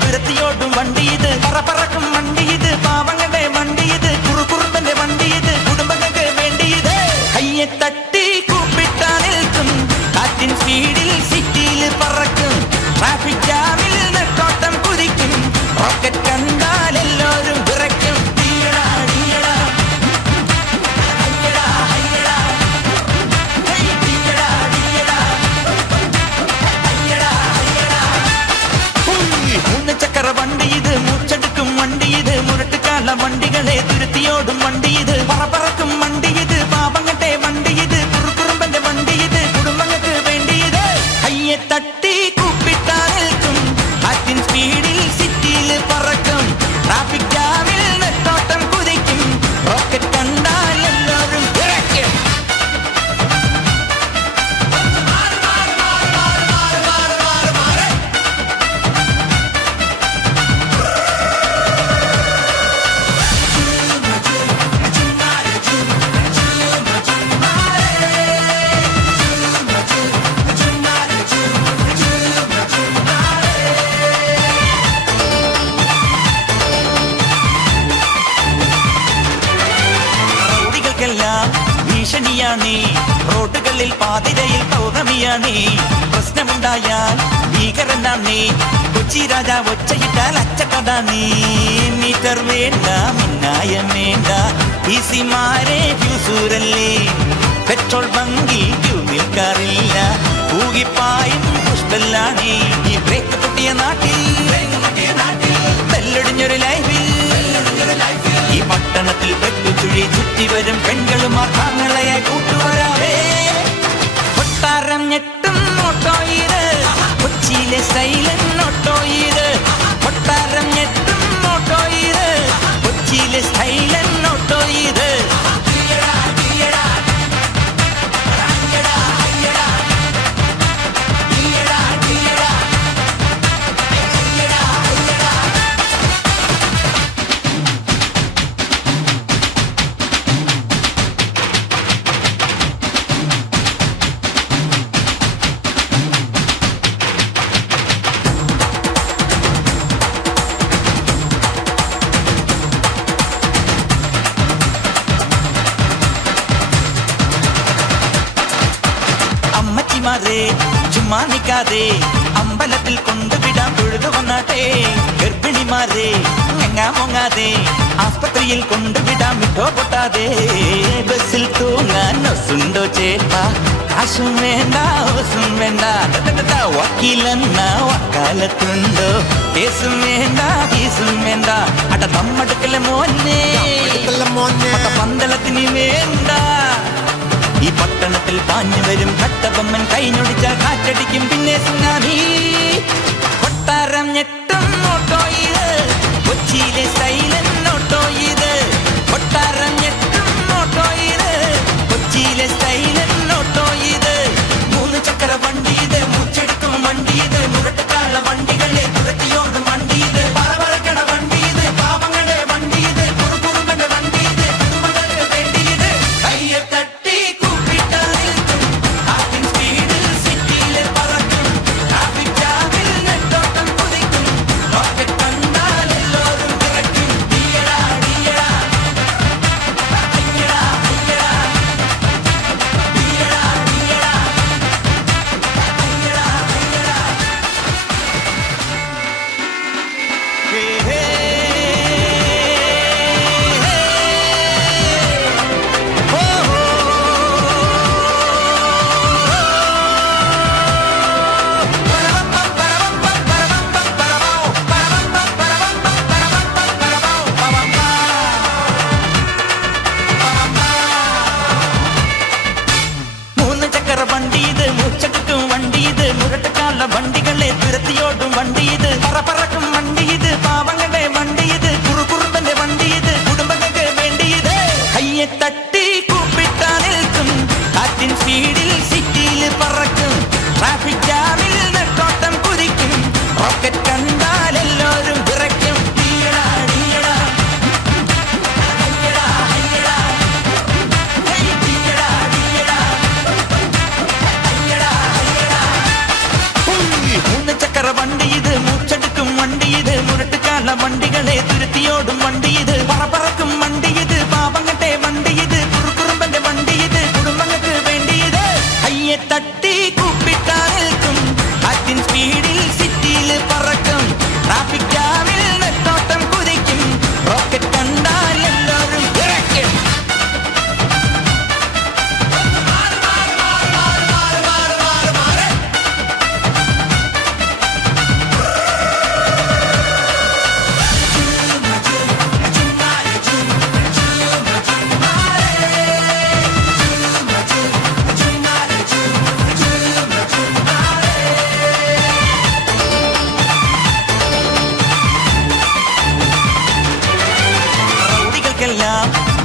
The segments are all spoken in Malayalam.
തുരത്തിയോടും വണ്ടി ഇത് പറക്കും വണ്ടി ഇത് പാവങ്ങളുടെ വണ്ടി ഇത് കുറുകുറുമ്പന്റെ വണ്ടി ഇത് കുടുംബങ്ങൾക്ക് വേണ്ടി ഇത് കയ്യെ തട്ടി കൂപ്പിട്ടാ നിൽക്കും കാറ്റിൻ സ്പീഡിൽ സിറ്റിയിൽ പറക്കും ട്രാഫിക് ജാമിൽ നെട്ടോട്ടം കുതിക്കും റോക്കറ്റ് കണ്ടാൽ എല്ലാവരും വിറയ്ക്കും ചക്കര വണ്ടി ഇത് മൂച്ചെടുക്കും വണ്ടി ഇത് മുരട്ടുകാല വണ്ടികളെ തുരുത്തിയോടും വണ്ടി ഇത് പറക്കും വണ്ടി ഇത് പാപങ്ങട്ടെ വണ്ടി ഇത് കുറുകുറുമ്പന്റെ വണ്ടി ഇത് കുടുംബങ്ങൾക്ക് വേണ്ടി ഇത് കയ്യെ തട്ടി കൂപ്പിട്ടാ നിൽക്കും കാറ്റിൻ സ്പീഡിൽ സിറ്റിയിൽ പറക്കും ട്രാഫിക് ജാമിൽ നെട്ടോട്ടം കുതിക്കും റോക്കറ്റ് കണ്ടാൽ എല്ലാവരും വിറയ്ക്കും ഭീഷണിയാണേ റോഡുകളിൽ പാതിരയിൽ പൗർണമിയാണേ പ്രശ്നമുണ്ടായാൽ ഭീകരനാണേ കൊച്ചി രാജാ ഒച്ചയിട്ടാൽ അച്ചക്കടാണേ മീറ്റർ വേണ്ട മിന്നായം വേണ്ട ഈസിമാരെ ഫ്യൂസൂരല്ലേ പെട്രോൾ ബങ്കിൽ ക്യൂ നിൽക്കാറില്ല പൂകിപ്പായും പുഷ്പല്ലാണേ ഈ ബ്രേക്ക് പൊട്ടിയ നാട്ടിൽ ബെല്ലൊടിഞ്ഞൊരു ലൈഫിൽ ഈ പട്ടണത്തിൽ പെട്ടുചുഴി ചുറ്റി വരും പെൺകളുമാർ താങ്കളെ കൂട്ടുവരാവേ കൊട്ടാരം ഞെട്ടും ഓട്ടോ ഇത് കൊച്ചിയിലെ സൈലൻ ഓട്ടോ ഇത് കൊട്ടാരം ഞെട്ടും ഓട്ടോ ഇത് കൊച്ചിയിലെ സൈലൻ ഓട്ടോ ഇത് ചുമ്മാ നിൽക്കാതെ അമ്പലത്തിൽ കൊണ്ടുവിടാൻ തൊഴുതു വന്നാട്ടെ ഗർഭിണിമാരെ എങ്ങാമൊങ്ങാതെ ആസ്പത്രിയിൽ കൊണ്ടുവിടാൻ മിഠോ പൊട്ടാതെ ബസ്സിൽ തൂങ്ങാൻ ഒസുണ്ടോ ചേട്ടാ കാശും വേണ്ട ഓസും വേണ്ട വക്കീലെന്ന വക്കാലത്തുണ്ടോ കേസും വേണ്ട ഫീസും വേണ്ട അട തമ്മടുക്കല മോനെ പന്തളത്തിന് വേണ്ട ഈ പട്ടണത്തിൽ പാഞ്ഞു വരും കട്ടബൊമ്മൻ കൈഞ്ഞൊടിച്ചാൽ കാറ്റടിക്കും പിന്നെ സുനാമി കൊട്ടാരം ഞെട്ടും ഓട്ടോ ഇത് കൊച്ചിയിലെ സൈലൻ ഓട്ടോ ഇത് കൊട്ടാരം ഞെട്ടും ഓട്ടോ ഇത് കൊച്ചിയിലെ സൈലൻ ഓട്ടോ ഇത് മൂന്ന് ചക്ര വണ്ടി ഇത് മൂച്ചെടുക്കും വണ്ടി ഇത് മുരട്ടുകാല വണ്ടികളെ തുരത്തിയോടും വണ്ടി ഇത് പറക്കണ വണ്ടി ഇത് പാവങ്ങളുടെ വണ്ടി ഇത് കുറുകുറുമ്പന്റെ വണ്ടി ഇത് കുടുംബങ്ങൾക്ക് വേണ്ടി ഇത് കയ്യെ തട്ടി വണ്ടികളെ തുരത്തിയോടും വണ്ടി ഇത് പറക്കും വണ്ടി ഇത് പാവങ്ങളുടെ വണ്ടി ഇത് കുറുകുറുമ്പന്റെ വണ്ടി ഇത് കുടുംബങ്ങൾക്ക് വേണ്ടി ഇത് കയ്യെ തട്ടി കൂപ്പിട്ടാ നിൽക്കും കാറ്റിൻ സ്പീഡിൽ സിറ്റിയിൽ പറക്കും ട്രാഫിക് ജാമിൽ നെട്ടോട്ടം കുതിക്കും റോക്കറ്റ് കണ്ടാൽ എല്ലാവരും വിറയ്ക്കും வண்டி இது மூச்செடுக்கும் வண்டி இது കള്ള വണ്ടികളെ തുരുത്തിയോടും വണ്ടി ഇത്, പറക്കും വണ്ടി ഇത്, പാപങ്ങട്ടെ വണ്ടി ഇത്, കുറുകുറുമ്പന്റെ വണ്ടി ഇത്, കുടുംബങ്ങൾക്ക് വേണ്ടി ഇത്. അയ്യെ തട്ടി കൂപ്പിട്ടാ നിൽക്കും, കാറ്റിൻ സ്പീഡിൽ സിറ്റിയിൽ പറക്കും, ട്രാഫിക് ജാമിൽ നെട്ടോട്ടം കുതിക്കും, റോക്കറ്റ് കണ്ടാൽ എല്ലാവരും വിറയ്ക്കും.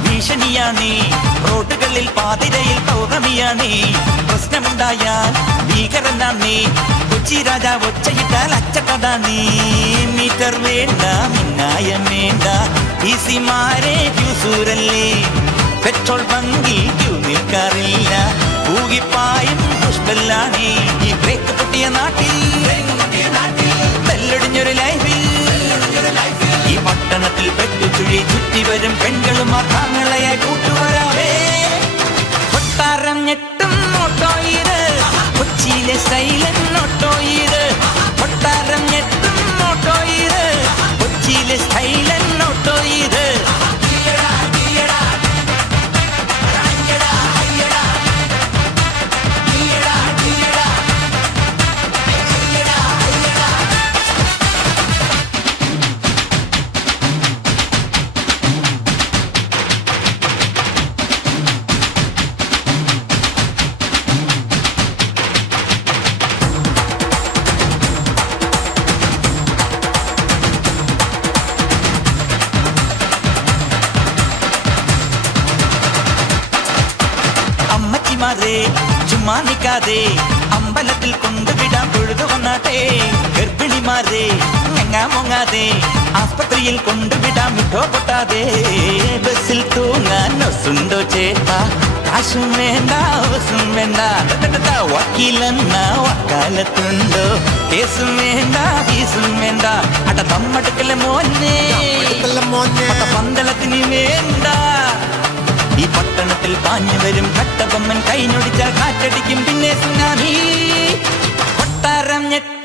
ഭീഷണിയാണേ റോഡുകളിൽ പാതിരയിൽ പൗർണമിയാണേ, പ്രശ്നമുണ്ടായാൽ ഭീകരനാണേ, കൊച്ചി രാജാവ് ഒച്ചയിട്ടാൽ അച്ചട്ടടാണേ. മീറ്റർ വേണ്ട മിന്നായം വേണ്ട, ഈസിമാരെ ഫ്യൂസൂരല്ലേ, പെട്രോൾ ബങ്കിൽ ക്യൂ നിൽക്കാറില്ല, പൂകിപ്പായും പുഷ്പല്ലാണേ. ഈ ബ്രേക്ക് പൊട്ടിയ നാട്ടിൽ ബെല്ലൊടിഞ്ഞൊരു ലൈഫിൽ ഈ പട്ടണത്തിൽ പെട്ടുചുഴി ചുറ്റി വരും പെൺകളും അക്കാങ്ങളയായി കൂട്ടുവരാവേ. കൊട്ടാരം ഞെട്ടും ഓട്ടോ ഇത്, കൊച്ചിയിലെ സൈലൻ ഓട്ടോ ഇത്, കൊട്ടാരം ഞെട്ടും ഓട്ടോ ഇത്, കൊച്ചിയിലെ സൈലൻ ഓട്ടോ ഇത്. ചുമ്മാ നിൽക്കാതെ അമ്പലത്തിൽ കൊണ്ടുവിടാൻ തൊഴുതു വന്നാട്ടെ, ഗർഭിണിമാരെ ഞങ്ങാമൊങ്ങാതെ ആസ്പത്രിയിൽ കൊണ്ടുവിടാൻ മിഠോ പൊട്ടാതെ, ബസ്സിൽ തൂങ്ങാൻ ഒസുണ്ടോ ചേട്ടാ, കാശും വേണ്ട ഓസും വേണ്ട, വക്കീലെന്ന വക്കാലത്തുണ്ടോ, കേസും വേണ്ട ഫീസും വേണ്ട, അട തമ്മടുക്കലെ മോനെ പന്തളത്തിന് വേണ്ട. ഈ പട്ടണത്തിൽ പാഞ്ഞു വരും കട്ടബൊമ്മൻ കൈഞ്ഞൊടിച്ചാൽ കാറ്റടിക്കും പിന്നെ സുനാമി. കൊട്ടാരം ഞെട്ടും